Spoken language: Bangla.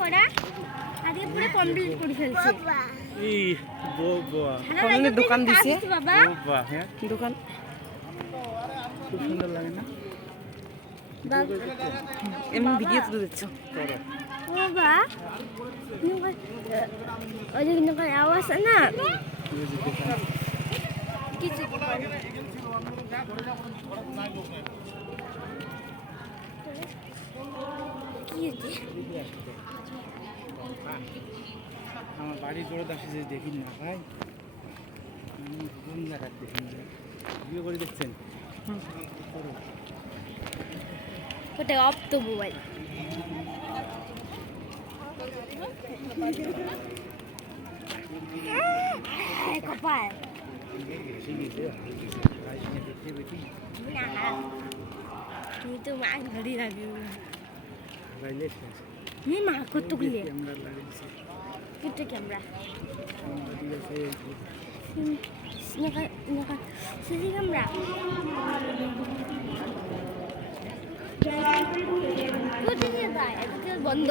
করা আজকে পুরো কমপ্লিট করে ফেলছি। এই বাবা ভালো দোকান দিছে? বাবা। বাবা হ্যাঁ। দোকান। খুব সুন্দর লাগে না? এমনি ভিডিও তুলে দিচ্ছ। বাবা ওই যে কিন্তু আওয়াজ আছে না? কিছু আমার বাড়ি জোর আসে যে দেখি না ভাই। আমি কোন জায়গায় দেখি ভিডিও করে দেখছেন? ওটা অফ তো মোবাইল কপাল। বেটি না। তুমি তো মাছ ধরি লাগে তুমি মা কত গুলি ক্যামেরা সিসি ক্যামেরা বন্ধ।